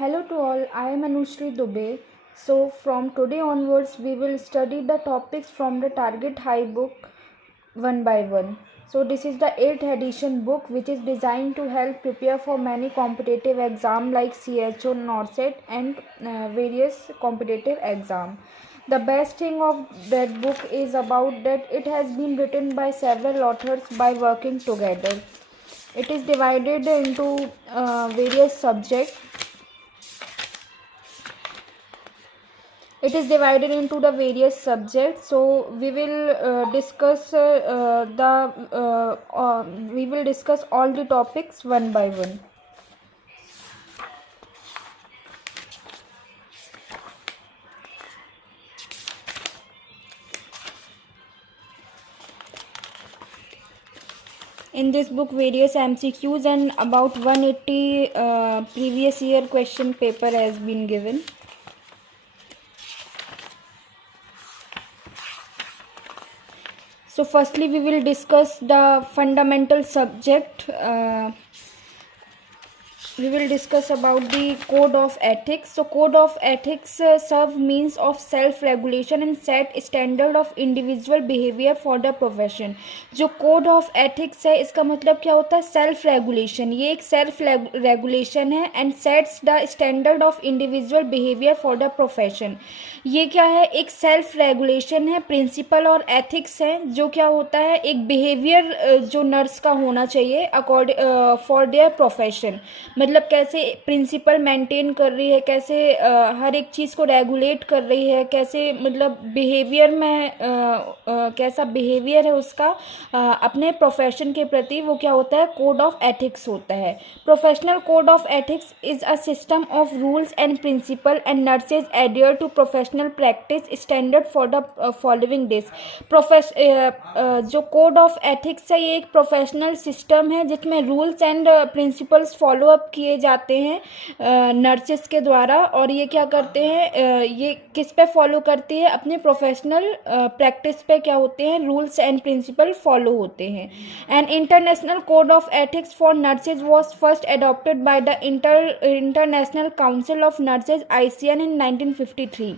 Hello to all, I am Anushri Dubey. So, from today onwards, we will study the topics from the Target High book one by one. So, this is the 8th edition book which is designed to help prepare for many competitive exams like CHO, NORCET, and various competitive exams. The best thing of that book is about that it has been written by several authors by working together. It is divided into various subjects. It is divided into the various subjects. So we will discuss all the topics one by one. In this book, various MCQs and about 180 previous year question paper has been given. So firstly, we will discuss the fundamental subject. We will discuss about the code of ethics. So code of ethics serve means of self-regulation and set standard of individual behavior for the profession. जो code of ethics है इसका मतलब क्या होता है? Self regulation. ये एक self regulation है and sets the standard of individual behaviour for the profession. ये क्या है? एक सेल्फ रेगुलेशन है, प्रिंसिपल और एथिक्स है. जो क्या होता है? एक बिहेवियर जो नर्स का होना चाहिए अकॉर्डिंग फॉर देयर प्रोफेशन. मतलब कैसे प्रिंसिपल मेंटेन कर रही है, कैसे हर एक चीज़ को रेगुलेट कर रही है, कैसे मतलब बिहेवियर में कैसा बिहेवियर है उसका अपने प्रोफेशन के प्रति, वो क्या होता है? कोड ऑफ एथिक्स होता है. Professional code of ethics is a system of rules and principle and nurses adhere to professional practice standard for the following days. जो कोड ऑफ एथिक्स है ये एक प्रोफेशनल सिस्टम है जिसमें rules and principles follow up किए जाते हैं nurses के द्वारा. और ये क्या करते हैं? ये किस पे फॉलो करती है? अपने प्रोफेशनल प्रैक्टिस पे क्या होते हैं? रूल्स एंड प्रिंसिपल फॉलो होते हैं. And international code of ethics for nurses was first adopted by the international council of nurses ICN इन 1953.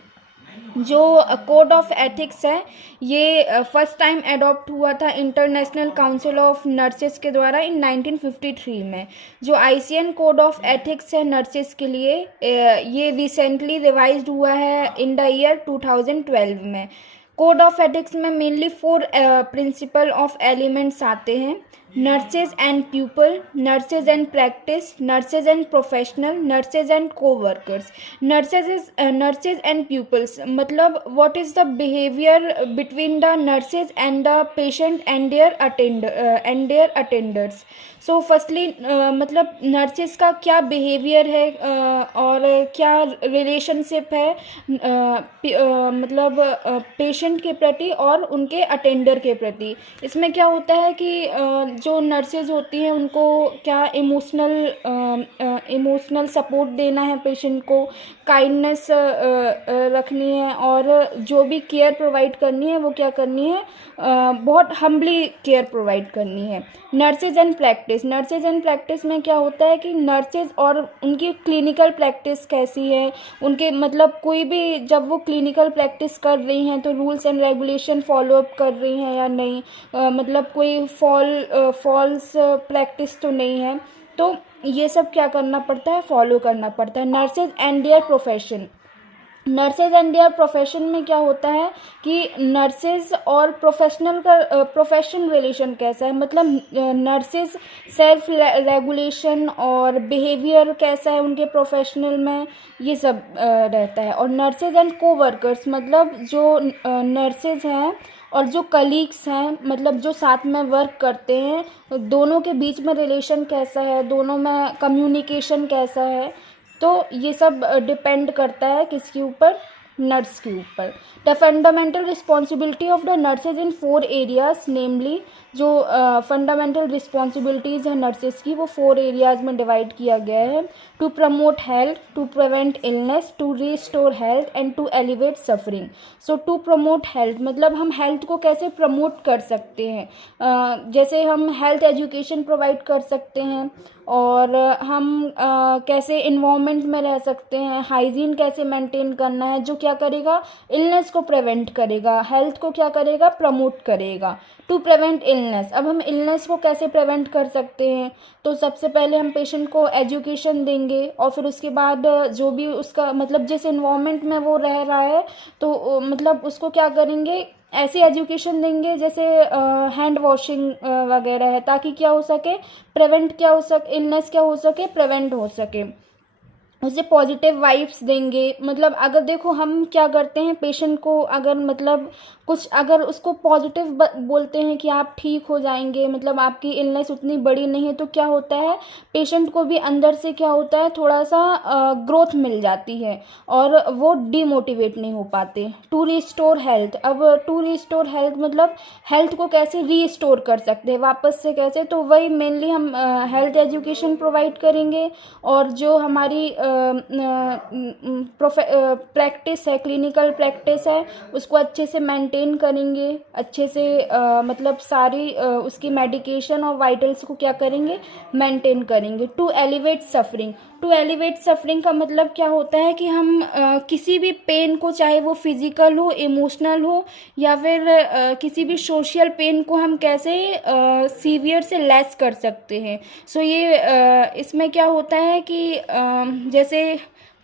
जो कोड ऑफ एथिक्स है ये फर्स्ट टाइम अडॉप्ट हुआ था इंटरनेशनल काउंसिल ऑफ नर्सेस के द्वारा इन 1953 में. जो ICN कोड ऑफ एथिक्स है नर्सेस के लिए ये रिसेंटली रिवाइज्ड हुआ है इन द ईयर 2012 में. कोड ऑफ एथिक्स में मेनली 4 प्रिंसिपल ऑफ एलिमेंट्स आते हैं: nurses and people, nurses and practice, nurses and professional, nurses and coworkers. Nurses and peoples मतलब what is the behaviour between the nurses and the patient and their attenders. So firstly मतलब nurses का क्या behaviour है और क्या relationship है मतलब patient के प्रति और उनके अटेंडर के प्रति. इसमें क्या होता है कि जो नर्सेज होती हैं उनको क्या इमोशनल सपोर्ट देना है पेशेंट को, काइंडनेस रखनी है और जो भी केयर प्रोवाइड करनी है वो क्या करनी है? बहुत हम्बली केयर प्रोवाइड करनी है. नर्सेज एंड प्रैक्टिस में क्या होता है कि नर्सेज और उनकी क्लिनिकल प्रैक्टिस कैसी है, उनके मतलब कोई भी जब वो क्लिनिकल प्रैक्टिस कर रही हैं तो rules and regulation follow up कर रही हैं या नहीं, मतलब कोई फॉल्स प्रैक्टिस तो नहीं है. तो ये सब क्या करना पड़ता है? फॉलो करना पड़ता है. नर्सेज एंड देयर प्रोफेशन में क्या होता है कि नर्सेज और प्रोफेशन रिलेशन कैसा है, मतलब नर्सेज सेल्फ रेगुलेशन और बिहेवियर कैसा है उनके प्रोफेशनल में, ये सब रहता है. और नर्सेज एंड कोवर्कर्स मतलब जो नर्सेज हैं और जो कलीग्स हैं, मतलब जो साथ में वर्क करते हैं, दोनों के बीच में रिलेशन कैसा है, दोनों में कम्युनिकेशन कैसा है. तो ये सब डिपेंड करता है किसके ऊपर? नर्स के ऊपर. The fundamental responsibility of the nurses in 4 areas namely जो फंडामेंटल रिस्पॉन्सिबिलिटीज़ है नर्सेस की वो 4 एरियाज़ में डिवाइड किया गया है। To promote health, to prevent illness, to restore health and to elevate suffering. So to promote health मतलब हम हेल्थ को कैसे प्रमोट कर सकते हैं, जैसे हम हेल्थ एजुकेशन प्रोवाइड कर सकते हैं, और हम कैसे इन्वायरमेंट में रह सकते हैं, हाइजीन कैसे मेंटेन करना है, जो क्या करेगा, इलनेस को प्रिवेंट करेगा, हेल्थ को क्या करेगा, प्रमोट करेगा। टू प्रिवेंट इलनेस, अब हम इलनेस को कैसे प्रिवेंट कर सकते हैं, तो सबसे पहले हम पेशेंट को एजुकेशन देंगे, और फिर उसके बाद जो भी उसका मतलब जिस इन्वायरमेंट में वो रह रहा है तो मतलब उसको क्या करेंगे, ऐसी एजुकेशन देंगे जैसे हैंड वॉशिंग वगैरह है, ताकि क्या हो सके, प्रिवेंट क्या हो सके, इलनेस क्या हो सके, प्रिवेंट हो सके। उसे पॉजिटिव वाइब्स देंगे, मतलब अगर देखो हम क्या करते हैं, पेशेंट को अगर मतलब कुछ अगर उसको पॉजिटिव बोलते हैं कि आप ठीक हो जाएंगे, मतलब आपकी इलनेस उतनी बड़ी नहीं है, तो क्या होता है, पेशेंट को भी अंदर से क्या होता है, थोड़ा सा ग्रोथ मिल जाती है और वो डीमोटिवेट नहीं हो पाते। टू रिस्टोर हेल्थ, अब टू रिस्टोर हेल्थ मतलब हेल्थ को कैसे रीस्टोर कर सकते हैं वापस से, कैसे, तो वही मेनली हम हेल्थ एजुकेशन प्रोवाइड करेंगे, और जो हमारी प्रैक्टिस है, क्लिनिकल प्रैक्टिस है, उसको अच्छे से मेंटेन करेंगे, अच्छे से मतलब सारी उसकी मेडिकेशन और वाइटल्स को क्या करेंगे, मेंटेन करेंगे। To elevate suffering, to elevate suffering का मतलब क्या होता है कि हम किसी भी पेन को, चाहे वो फिजिकल हो, इमोशनल हो, या फिर किसी भी सोशल पेन को हम कैसे सीवियर से लेस कर सकते हैं। सो ये इसमें क्या होता है कि जैसे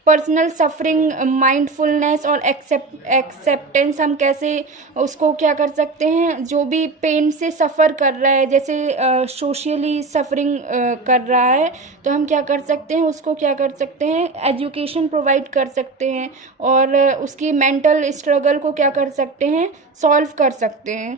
पर्सनल सफरिंग, माइंडफुलनेस और एक्सेप्टेंस, हम कैसे उसको क्या कर सकते हैं, जो भी पेन से सफ़र कर रहा है, जैसे सोशली सफरिंग कर रहा है, तो हम क्या कर सकते हैं, उसको क्या कर सकते हैं, एजुकेशन प्रोवाइड कर सकते हैं, और उसकी मेंटल स्ट्रगल को क्या कर सकते हैं, सॉल्व कर सकते हैं।